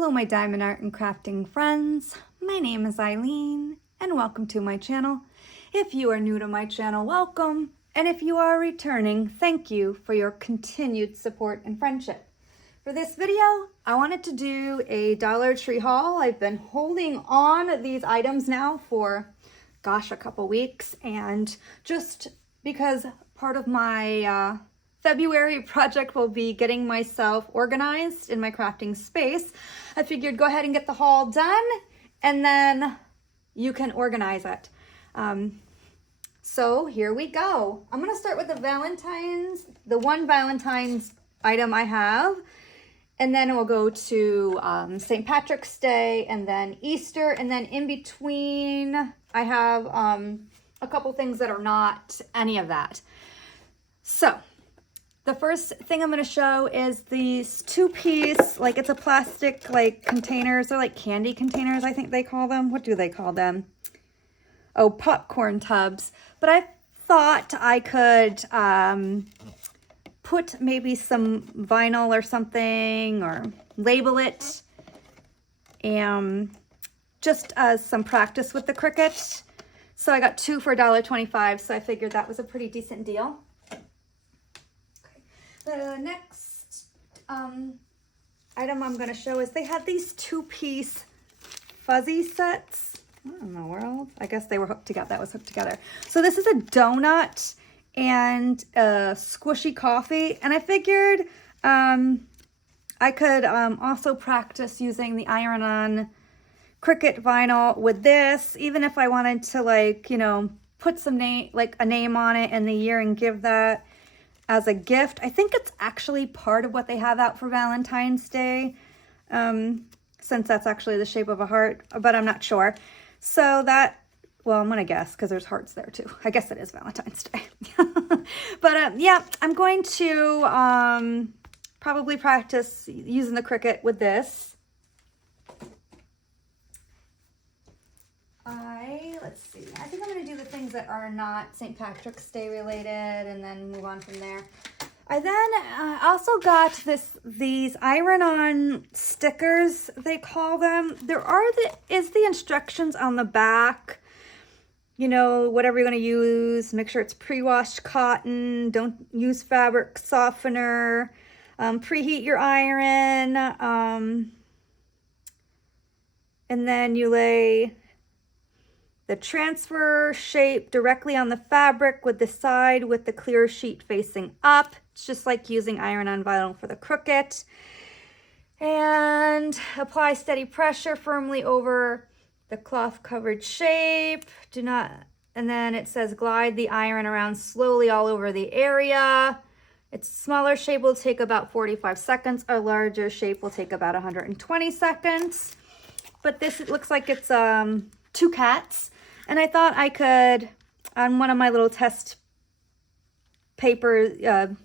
Hello my diamond art and crafting friends, my name is Eileen and welcome to my channel. If you are new to my channel, welcome, and if you are returning, thank you for your continued support and friendship. For this video, I wanted to do a Dollar Tree haul. I've been holding on these items now for, gosh, a couple weeks, and just because part of my February project will be getting myself organized in my crafting space, I figured go ahead and get the haul done and then you can organize it. So here we go. I'm gonna start with the one Valentine's item I have, and then we'll go to St. Patrick's Day and then Easter, and then in between I have a couple things that are not any of that. So the first thing I'm going to show is these two-piece, like it's a plastic like containers. They're like candy containers, I think they call them. What do they call them? Oh, popcorn tubs. But I thought I could put maybe some vinyl or something, or label it, and just as some practice with the Cricut. So I got two for $1.25, so I figured that was a pretty decent deal. The next item I'm going to show is they had these two-piece fuzzy sets. What in the world? I guess they were hooked together. That was hooked together. So this is a donut and a squishy coffee, and I figured I could also practice using the Ironon Cricut vinyl with this, even if I wanted to, like, you know, put some name, like a name on it and the year and give that as a gift. I think it's actually part of what they have out for Valentine's Day, since that's actually the shape of a heart, but I'm not sure. So that, well, I'm gonna guess because there's hearts there too. I guess it is Valentine's Day. But yeah, I'm going to probably practice using the Cricut with this. Let's see, I think I'm going to do the things that are not St. Patrick's Day related and then move on from there. I then also got these Ironon stickers, they call them. There is the instructions on the back. You know, whatever you're going to use, make sure it's pre-washed cotton, don't use fabric softener, preheat your iron, and then you lay the transfer shape directly on the fabric with the side with the clear sheet facing up. It's just like using iron-on vinyl for the Cricut. And apply steady pressure firmly over the cloth covered shape. And then it says glide the iron around slowly all over the area. Its smaller shape will take about 45 seconds. A larger shape will take about 120 seconds. But this, it looks like it's two cats. And I thought I could, on one of my little test paper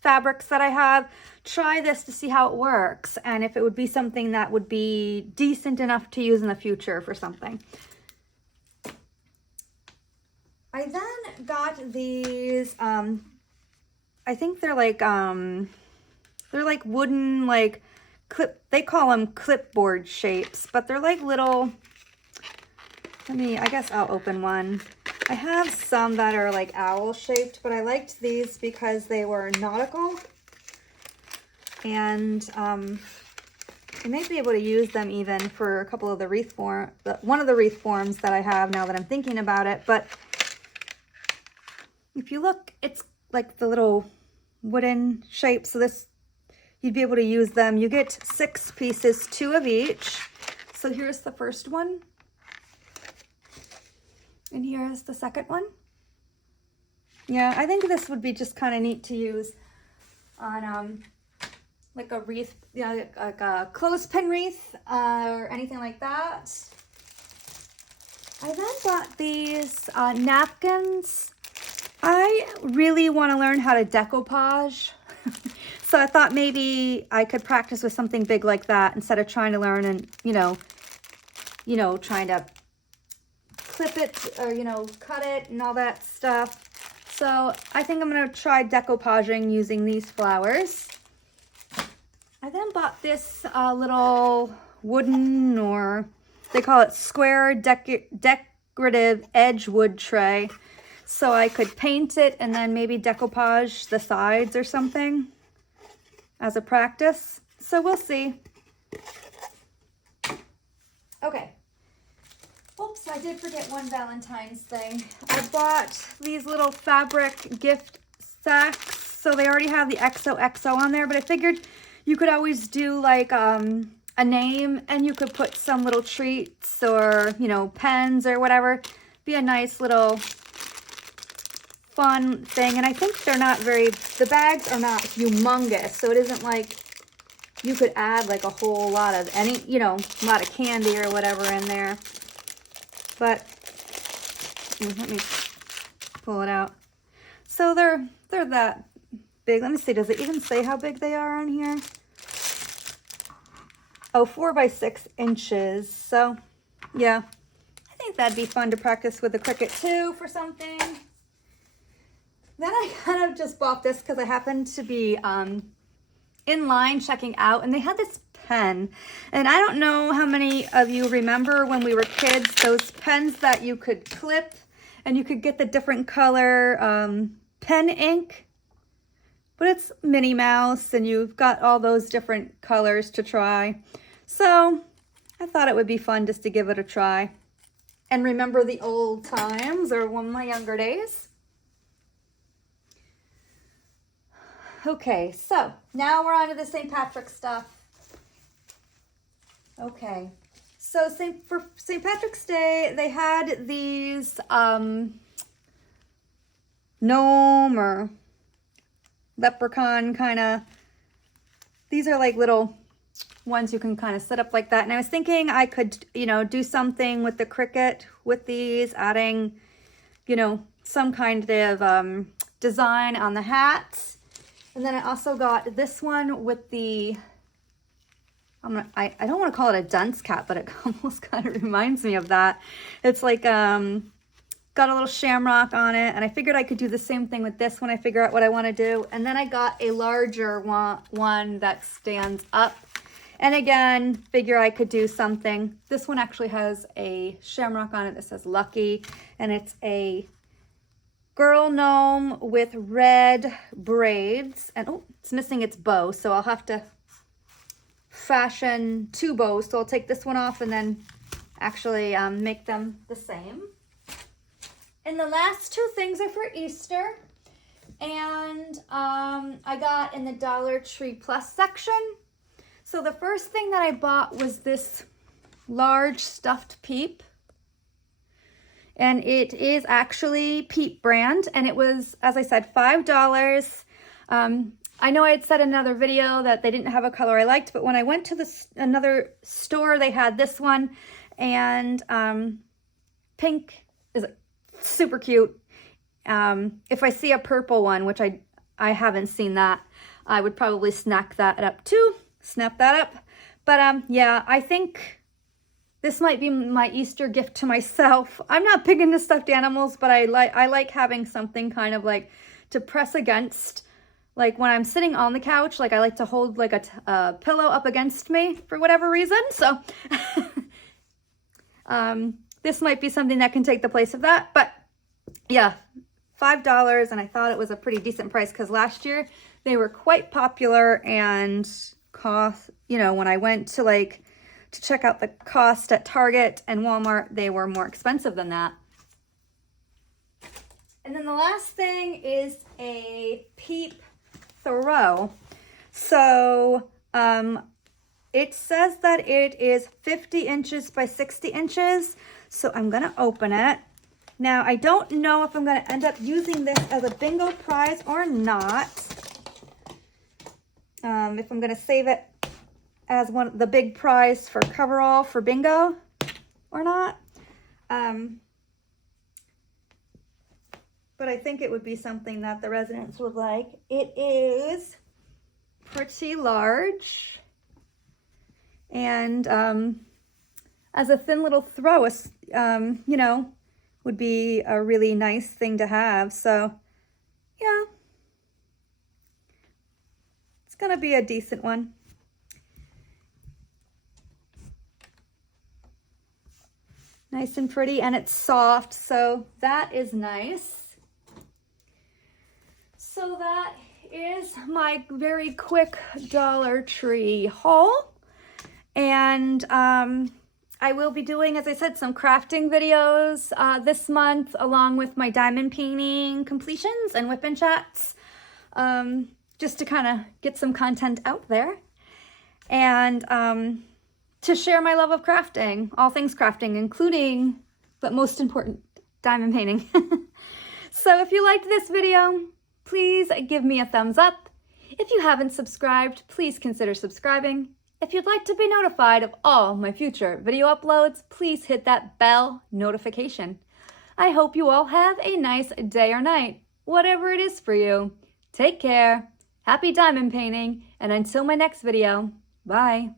fabrics that I have, try this to see how it works and if it would be something that would be decent enough to use in the future for something. I then got these, I think they're like wooden, like they call them clipboard shapes, but they're like little, I guess I'll open one. I have some that are like owl shaped, but I liked these because they were nautical. And I might be able to use them even for a couple of the wreath one of the wreath forms that I have now that I'm thinking about it. But if you look, it's like the little wooden shape. So this, you'd be able to use them. You get 6 pieces, 2 of each. So here's the first one. And here's the second one. Yeah, I think this would be just kind of neat to use on like a wreath, you know, like a clothespin wreath or anything like that. I then got these napkins. I really want to learn how to decoupage. So I thought maybe I could practice with something big like that instead of trying to learn and, you know, trying to clip it or, you know, cut it and all that stuff. So I think I'm going to try decoupaging using these flowers. I I then bought this little wooden, or they call it square decorative edge wood tray. So I could paint it and then maybe decoupage the sides or something as a practice. So we'll see. Okay. Oops, I did forget one Valentine's thing. I bought these little fabric gift sacks. So they already have the XOXO on there, but I figured you could always do like a name, and you could put some little treats or, you know, pens or whatever. Be a nice little fun thing. And I think they're not very, the bags are not humongous, so it isn't like you could add like a whole lot of any, you know, a lot of candy or whatever in there. But let me pull it out. So they're that big. Let me see, does it even say how big they are on here? Oh, 4 by 6 inches. So yeah, I think that'd be fun to practice with the Cricut too for something. Then I kind of just bought this because I happened to be in line checking out, and they had this pen. And I don't know how many of you remember when we were kids, those pens that you could clip and you could get the different color pen ink. But it's Minnie Mouse, and you've got all those different colors to try. So I thought it would be fun just to give it a try and remember the old times, or one of my younger days. Okay, so now we're on to the St. Patrick's stuff. Okay, so for St. Patrick's Day, they had these gnome or leprechaun kind of, these are like little ones you can kind of set up like that. And I was thinking I could, you know, do something with the Cricut with these, adding, you know, some kind of design on the hat. And then I also got this one with the, I don't want to call it a dunce cap, but it almost kind of reminds me of that. It's like, got a little shamrock on it, and I figured I could do the same thing with this when I figure out what I want to do. And then I got a larger one that stands up. And again, figure I could do something. This one actually has a shamrock on it that says Lucky, and it's a girl gnome with red braids, and oh, it's missing its bow, so I'll have to fashion 2 bows. So I'll take this one off and then actually make them the same. And the last 2 things are for Easter, and I got in the Dollar Tree Plus section. So the first thing that I bought was this large stuffed Peep. And it is actually Peep brand, and it was, as I said, $5. I know I had said in another video that they didn't have a color I liked, but when I went to another store, they had this one, and pink is super cute. If I see a purple one, which I haven't seen that, I would probably snap that up. But yeah, I think this might be my Easter gift to myself. I'm not big into stuffed animals, but I like having something kind of like to press against. Like when I'm sitting on the couch, like I like to hold like a pillow up against me for whatever reason. So this might be something that can take the place of that. But yeah, $5, and I thought it was a pretty decent price because last year they were quite popular and cost, you know, when I went to to check out the cost at Target and Walmart, they were more expensive than that. And then the last thing is a Peep throw. So it says that it is 50 inches by 60 inches. So I'm going to open it. Now, I don't know if I'm going to end up using this as a bingo prize or not. If I'm going to save it as the big prize for coverall for bingo or not. But I think it would be something that the residents would like. It is pretty large. And as a thin little throw, you know, would be a really nice thing to have. So yeah, it's gonna be a decent one. Nice and pretty, and it's soft, so that is nice. So that is my very quick Dollar Tree haul. And I will be doing, as I said, some crafting videos this month, along with my diamond painting completions and whip and chats, just to kind of get some content out there. And to share my love of crafting, all things crafting, including, but most important, diamond painting. So if you liked this video, please give me a thumbs up. If you haven't subscribed, please consider subscribing. If you'd like to be notified of all my future video uploads, please hit that bell notification. I hope you all have a nice day or night, whatever it is for you. Take care, happy diamond painting, and until my next video, bye.